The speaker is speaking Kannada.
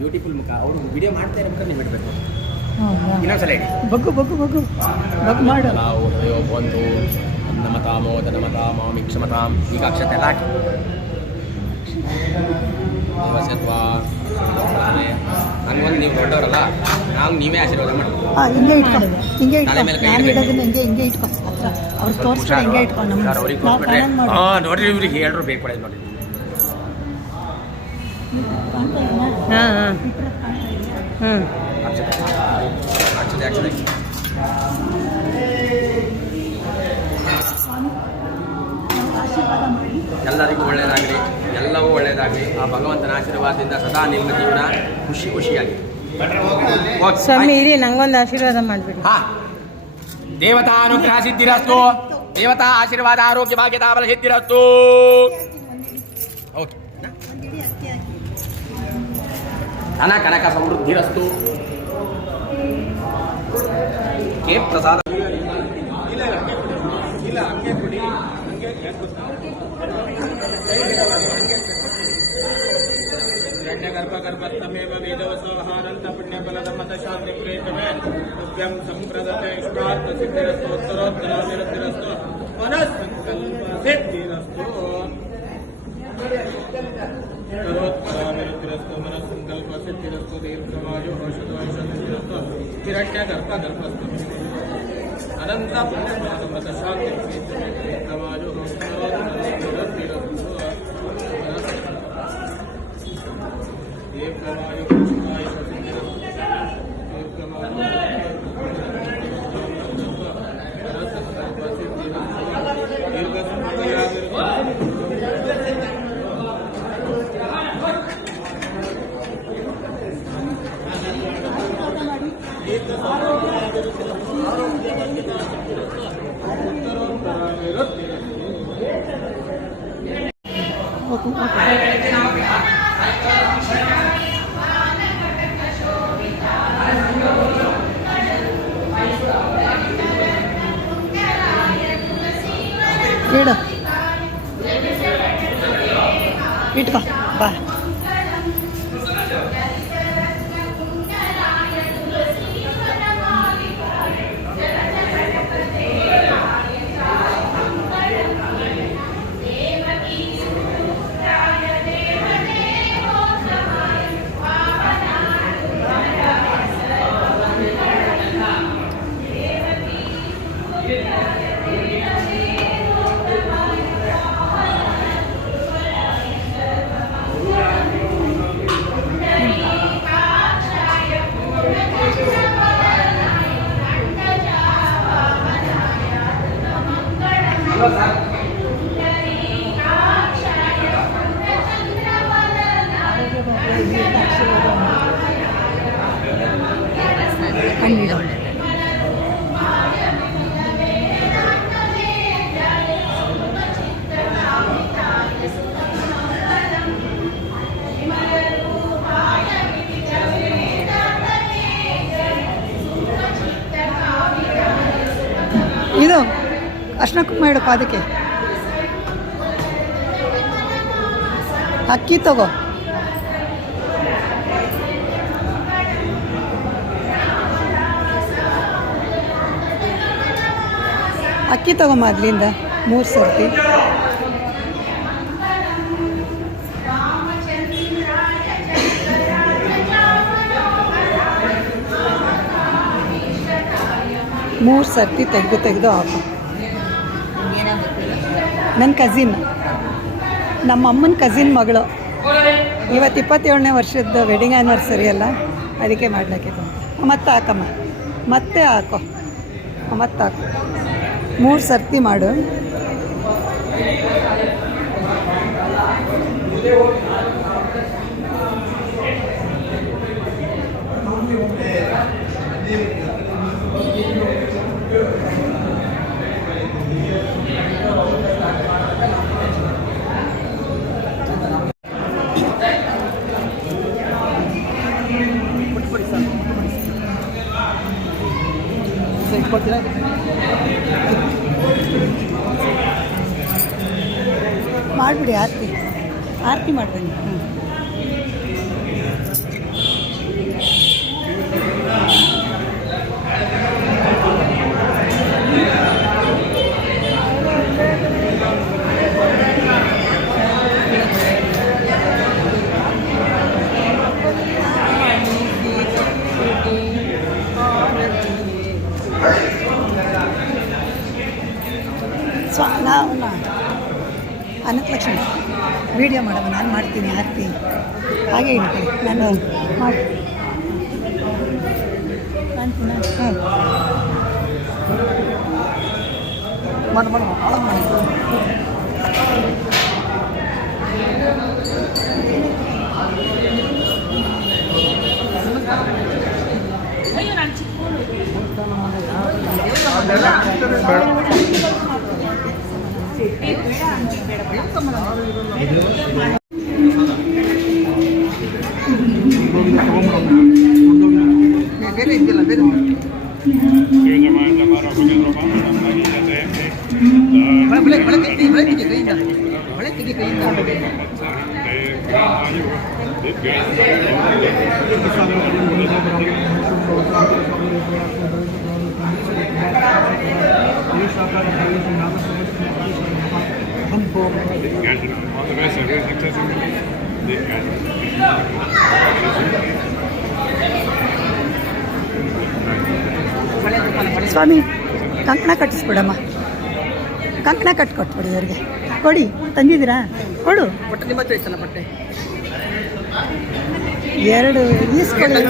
ಬ್ಯೂಟಿಫುಲ್ ಮುಖ. ಅವರು ವಿಡಿಯೋ ಮಾಡ್ತಾ ಇರ್ಬೇಕಾದ್ರೆ ನೀವು ಬಿಡಬೇಕು. ಇನ್ನೊಂದ್ಸಲ ಹೇಳಿ. ಬಗ್ಗು ಬಗ್ಗು ಬಗ್ಗು ಬಗ್ಗು ಮಾಡು. ಒಂದು ನಮತಾಮೋ ಧನಮತಾಮೋ ಮಿಕ್ಷಮತಾಂ. ಈಗ ಅಕ್ಷತೆ ಎಲ್ಲ ಹಾಕಿ ನಂಗೊಂದು ನೀವು ದೊಡ್ಡವರಲ್ಲ, ನಾವು ನೀವೇ ಆಶೀರ್ವಾದ ಮಾಡಿ. ಹಿಂಗೆ ಇಟ್ಕೊ, ಹಿಂಗೆ ಇಟ್ಕೊ. ನಾನು ಇಡೋದನ್ನ ಹಿಂಗೆ ಇಟ್ಕೊ. ಹತ್ರ ಅವ್ರು ತೋರಿಸ್ತಾರೆ, ಹಿಂಗೆ ಇಟ್ಕೊ. ಅವ್ರಿಗೆ ತೋರಿಸ್ಬಿಟ್ರೆ ನೋಡ್ರಿ ಇವ್ರಿಗೆ ಹೇಳ್ರು ಬೇಕು ಕೊಡೋದು ನೋಡಿ. ಅಕ್ಷತೆ ಅಕ್ಷತೆ ಅಕ್ಷತೆ. ಎಲ್ಲರಿಗೂ ಒಳ್ಳೆಯದಾಗಲಿ, ಎಲ್ಲವೂ ಒಳ್ಳೆಯದಾಗಲಿ. ಆ ಭಗವಂತನ ಆಶೀರ್ವಾದದಿಂದ ಸದಾ ನಿಮ್ಮ ಜೀವನ ಖುಷಿ ಖುಷಿಯಾಗಿ. ಸ್ವಾಮಿ ಇರಿ, ನಂಗೊಂದು ಆಶೀರ್ವಾದ ಮಾಡಿಬಿಡಿ. ಹಾ, ದೇವತಾ ಅನುಗ್ರಹ ಸಿದ್ಧಿರಸ್ತು, ದೇವತಾ ಆಶೀರ್ವಾದ ಆರೋಗ್ಯ ಭಾಗ್ಯದ ಬಲ ಸಿದ್ಧಿರಸ್ತು. ಓಕೆ, ಧನ ಕನಕ ಸಮೃದ್ಧಿರಸ್ತು. ಕೆ ಪ್ರಸಾದ ಗರ್ಭಗರ್ಭತ್ತಮೇವ ವೇದವಸೋಹಾರಂತ ಪುಣ್ಯಫಲದಮತ ಶಾಂತಿ ಪ್ರೇತಮೇ ನಿತ್ಯಂ ಸಂಪ್ರದತೆ ಇಷ್ಟಾರ್ಥ ಸಿದ್ಧಿರಸ್ತು ಉತ್ತರೋತ್ತರಾಭಿವೃದ್ಧಿರಸ್ತು ಮನಸ್ಸಂಕಲ್ಪ ಸಿದ್ಧಿರಸ್ತು ಉತ್ತರೋತ್ತರಾಭಿವೃದ್ಧಿರಸ್ತು ಮನಸ್ಸಂಕಲ್ಪ ಸಿದ್ಧಿರಸ್ತು ದೀರ್ಘಮಾಯು ಔಷಧೋಷಧಿರಸ್ತು ಹಿರಣ್ಯಗರ್ಭಗರ್ಭಸ್ತು ಅನಂತ ಪುಣ್ಯಫಲದಮತ ಶಾಂತಿ ಪ್ರೇತಮೇ ದೀರ್ಘಮಾಯು ಔಷಧೋಷಧಿರಸ್ತು ಇಡು, ಇಟ್ಕೊ ಬಾ. ಇದು ಅರ್ಶಿನ ಕುಂಕುಮ ಇಡು ಪಾದಕ್ಕೆ. ಅಕ್ಕಿ ತಗೋ. ಅಕ್ಕಿ ತಗೊಮ್ಮ ಅದ್ಲಿಂದ 3 ಸರ್ತಿ. ಮೂರು ಸರ್ತಿ ತೆಗೆದು ಹಾಕು. ನನ್ನ ಕಝಿನ್, ನಮ್ಮ ಅಮ್ಮನ ಕಝಿನ್ ಮಗಳು. ಇವತ್ತು 27ನೇ ವರ್ಷದ ವೆಡ್ಡಿಂಗ್ ಆ್ಯನಿವರ್ಸರಿ ಅಲ್ಲ, ಅದಕ್ಕೆ ಮಾಡ್ಲಿಕ್ಕಿತ್ತು. ಮತ್ತೆ ಹಾಕಮ್ಮ, ಮತ್ತೆ ಹಾಕೋ, ಮತ್ತೆ ಹಾಕು. 3 ಸರ್ತಿ ಮಾಡು. ಮಾಡಿಬಿಡಿ, ಆರತಿ ಮಾಡಿ ಬನ್ನಿ. ಅನಂತಲಕ್ಷ್ಮಿ ವಿಡಿಯೋ ಮಾಡಮ್ಮ, ನಾನು ಮಾಡ್ತೀನಿ ಆರತಿ. ಹಾಗೆ ಇಟ್ಕೊಳ್ಳಿ, ನಾನು ಮಾಡಿ ಹಾಂ ಮಾಡಿ ಬೇರೆ ಇದೆಯಲ್ಲ ಬೇರೆ ಬಳೆ ತೆಗಿ ಕೈಯಿಂದ ಸ್ವಾಮಿ ಕಂಕಣ ಕಟ್ಟಿಸ್ಬಿಡಮ್ಮ, ಕಂಕಣ ಕಟ್ಕೊಟ್ಬಿಡಿ ಅವ್ರಿಗೆ. ಕೊಡಿ, ತಂದಿದ್ದೀರಾ? ಕೊಡು. ಬಟ್ಟೆ ನಿಮ್ಮ ಹತ್ರ ಐತಲ್ಲ ಬಟ್ಟೆ? 2 ಈಸ್ಕೊಳ್ಳಿ.